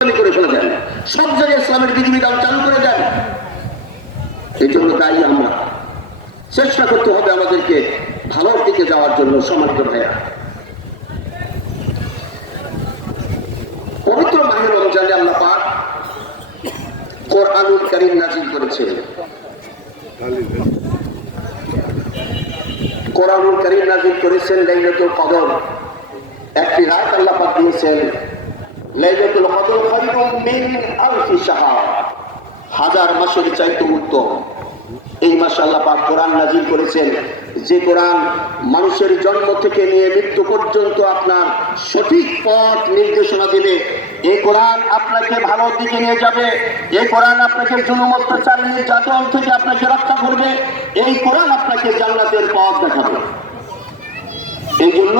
করে ফেলে দেন সব জায়গায় ইসলামের বিধিবিধান চালু করে দেন। এই জন্য দায়ী আমরা। চেষ্টা করতে হবে আমাদেরকে ভালোর দিকে যাওয়ার জন্য সমাজ ভাইয়া। পবিত্র মাহের রমজানে আল্লাহ পাক কোরআনুল করিম নাজিল করেছেন। কোরআনুল করিম নাজিল করেছেন লাইলাতুল কদর। একটি রাত আল্লাহ পাক দিয়েছেন। লাইলাতুল কদর খায়রুম মিন আলফি শাহর। হাজার মাসের চাইতে উত্তম। এই মাসে আল্লাহ পাক কোরআন নাজিল করেছেন। যে কোরআন মানুষের জন্ম থেকে নিয়ে মৃত্যু পর্যন্ত আপনার সঠিক পথ নির্দেশনা দেবে। এই কোরআন আপনাকে ভালো দিকে নিয়ে যাবে। এই কোরআন আপনাকে জুলুম, অত্যাচার, নির্যাতন থেকে আপনাকে রক্ষা করবে। এই কোরআন আপনাকে জান্নাতের পথ দেখাবে। এই জন্য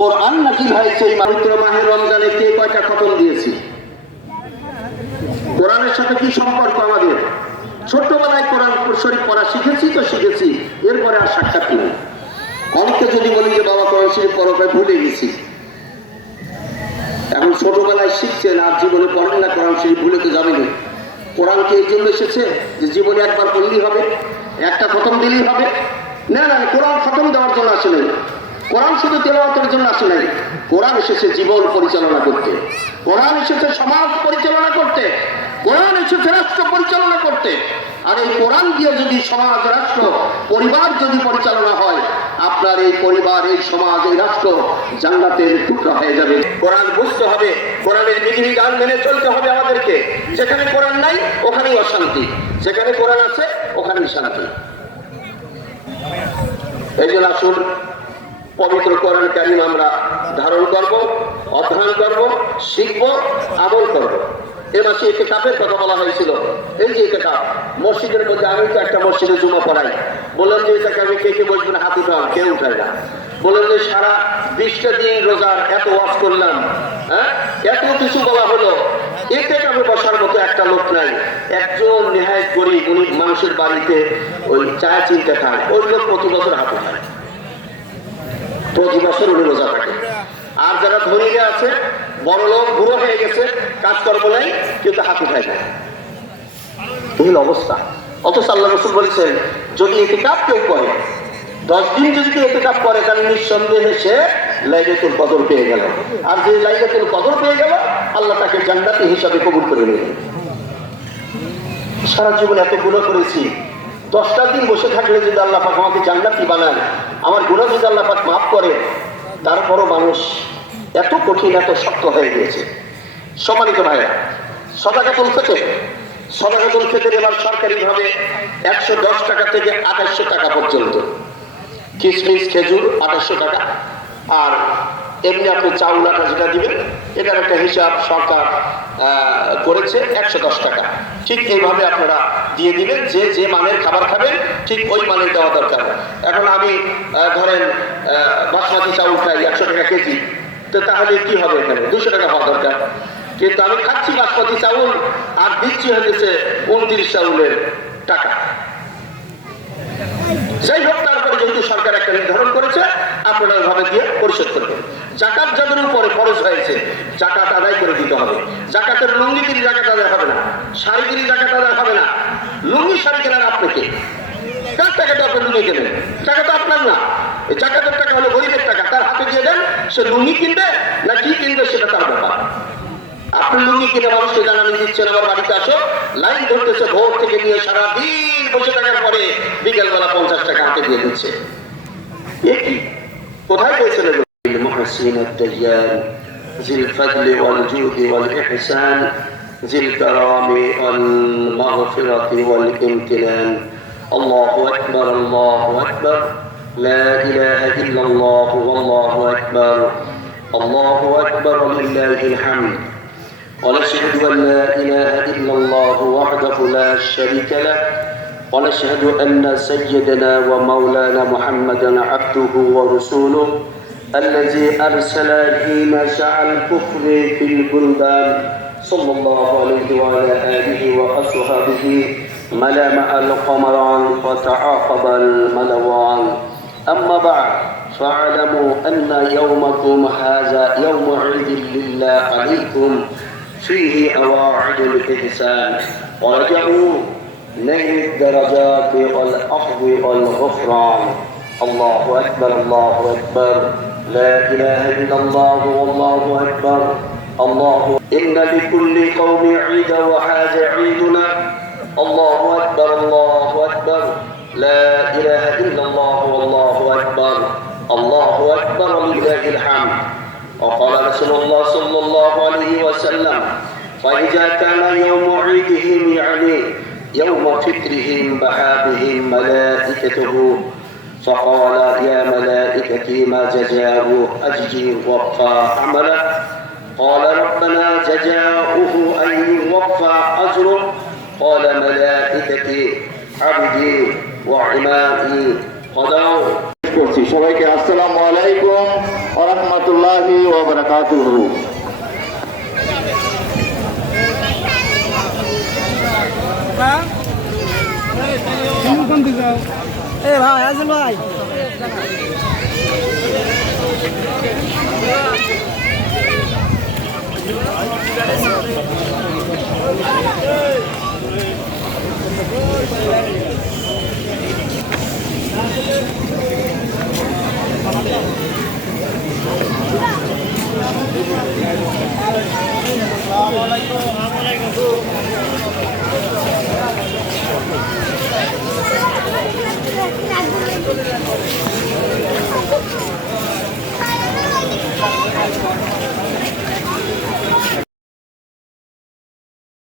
কোরআন নাজিল হয়েছে এই পবিত্র মাহের রমজানে কে কয়টা খতম দিয়েছি? কোরআনের সাথে কি সম্পর্ক আমাদের? ছোট্টবেলায় কোরআন শরীফ পড়া শিখেছি তো শিখেছি, এরপরে আর সাক্ষাৎ নেই। অনেককে যদি বলি যে বাবা কোরআন শরীফ পড়া ভুলে গেছি। এখন ছোটবেলায় শিখছেন, আর জীবনে পড়েন না কোরআন শরীফ, ভুলে তো যাবেনি কোরআন কি এই জন্য এসেছে যে জীবনে একবার পড়লেই হবে? একটা খতম দিলেই হবে? না না, কোরআন খতম দেওয়ার জন্য আসে কোরআন শুধু তেলাওয়াতের জন্য আসে নাই। কোরআন এসেছে জীবন পরিচালনা করতে। কোরআন এসেছে সমাজ পরিচালনা করতে। কোরআন এসেছে রাষ্ট্র পরিচালনা করতে। আর এই কোরআন দিয়ে যদি সমাজ, রাষ্ট্র, পরিবার যদি পরিচালনা হয়, আপনার এই পরিবার, এই সমাজ, এই রাষ্ট্র জান্নাতের টুকরা হয়ে যাবে। কোরআন বুঝতে হবে, কোরআনের বিধিবিধান মেনে চলতে হবে আমাদেরকে। যেখানে কোরআন নাই, ওখানেই অশান্তি। যেখানে কোরআন আছে, ওখানেই শান্তি। এই জন্য আসুন পবিত্র কোরআন কারিম আমরা ধারণ করব, অধ্যয়ন করব, শিখব, আমল করব। এ মাসে এতে কাপের কথা বলা হয়েছিল। এই যে এতে কাপ মসজিদের মধ্যে আমি তো একটা মসজিদে জমা পড়াই। বললাম যে এটাকে আমি কে কে বসবেন, হাত উঠাম কেউ উঠায় না। বললেন যে সারা বিশটা দিন রোজার এত ওয়াজ করলাম হ্যাঁ? এত কিছু বলা হলো। এতে কাপে বসার মতো একটা লোক নাই। একজন নেহায় গরিব, উনি মানুষের বাড়িতে ওই চায় চিনতে খায়, ওই লোক প্রতি বছর হাত উঠায়। প্রতি বছর উনি রোজা থাকে আর যারা ধনীরা আছে, বড় লোক, বুড়ো হয়ে গেছে কাজকর্ম নাই কিন্তু হাত উঠায় না। এই অবস্থা। অথচ আল্লাহ রসুল বলেছেন, যদি এতে কাপ কেউ করে, দশ দিন যদি কেউ এতে কাপ করে, তাহলে নিঃসন্দেহে সে লাইলাতুল কদর পেয়ে গেল। আর যে লাইলাতুল কদর পেয়ে গেল, আল্লাহ তাকে জান্নাতি হিসাবে কবুল করে নেবেন সারা জীবন এত গুণা করেছি। দশটা দিন বসে থাকলে যদি আল্লাহ আমাকে জান্নাতি বানান আমার গুণা যদি আল্লাহ পাক মাফ করে, তারপরও মানুষ এত কঠিন, এত শক্ত হয়ে গিয়েছে। সম্মানিত ভাইয়া সদাকাতুল খেতে সদাকাতুল থেকে এবার সরকারিভাবে একশো দশ টাকা থেকে আঠাশশো টাকা পর্যন্ত। কিশমিশ খেজুর আঠাশশো টাকা। এমনি আপনি চাউল আটা যেটা দিবেন, এটার একটা হিসাব সরকার করেছে, একশো দশ টাকা। ঠিক এইভাবে আপনারা দিয়ে দিবেন, যে যে মানের খাবার খাবেন, ঠিক ওই মানের দেওয়া দরকার। এখন আমি ধরেন বাসমতি চাউল খাই, একশো টাকা কেজি, তো তাহলে কি হবে এখানে? দুশো টাকা হওয়া দরকার। কিন্তু আমি খাচ্ছি বাসমতি চাউল, আর দিচ্ছি হচ্ছে উনত্রিশ চাউলের টাকা। যাই হোক, তারপরে যেহেতু সরকার একটা নির্ধারণ করেছে আপনারা ওইভাবে দিয়ে পরিশোধ করবেন। জাকাত যাদের উপরে খরচ হয়েছে, জাকাত আদায় করে দিতে হবে। জাকাতের লুঙ্গিগিরি জাকাত আদায় হবে না শাড়িগিরি জাকাত আদায় হবে না। লুঙ্গি, শাড়ি কেনার আপনাকে কার টাকাটা আপনি লুঙ্গি কেনেন? আপনার না। জাকাতের টাকা হলো গরিবের টাকা। তার হাতে দিয়ে দেন, সে লুঙ্গি কিনবে না কি কিনবে সেটা তার ব্যাপার। আপনি লুঙ্গি কিনে মানুষকে দিচ্ছেন আমার বাড়িতে আসো। লাইন ধরতেছে, ভোর থেকে নিয়ে সারাদিন বসে থাকার পরে বিকেলবেলা পঞ্চাশ টাকা হাতে দিয়ে দিচ্ছে। এ কি? কোথায় পৌঁছে المحسن الدجال ذي الفضل والجود والإحسان ذي الكرام والمغفرة والامتنان. الله أكبر الله أكبر. لا إله إلا الله والله أكبر. الله أكبر لله الحمد. ونشهد أن لا إله إلا الله وحده لا شريك له. ونشهد أن سيدنا ومولانا محمدا عبده ورسوله الذي أرسل حين شاء الكفر في البلدان صلى الله عليه وعلى آله وأصحابه ملامع القمران وتعاقب الملوان. أما بعد فاعلموا أن يومكم هذا يوم عيد لله عليكم فيه أواعد الإحسان. ورجعوا نهر الدرجات والأخذ والغفران. الله أكبر الله أكبر. لا إله إلا الله والله أكبر. الله إن لكل قوم عيد وهذا عيدنا. الله أكبر الله أكبر. لا إله إلا الله والله أكبر. الله أكبر ولله الحمد. وقال رسول الله صلى الله عليه وسلم فإذا كان يوم عيدهم يعني يوم فطرهم بحى بهم ملائكته فقال يا ملائكتي ما جزاء أجزي وفى عمله قال ربنا جزاؤه أن يوفى أجره قال ملائكتي عبدي وعمائي قضوا করছি সবাইকে আসসালামু আলাইকুম ওয়া রাহমাতুল্লাহি ওয়া বারাকাতুহু এ ভাই আসেন ভাই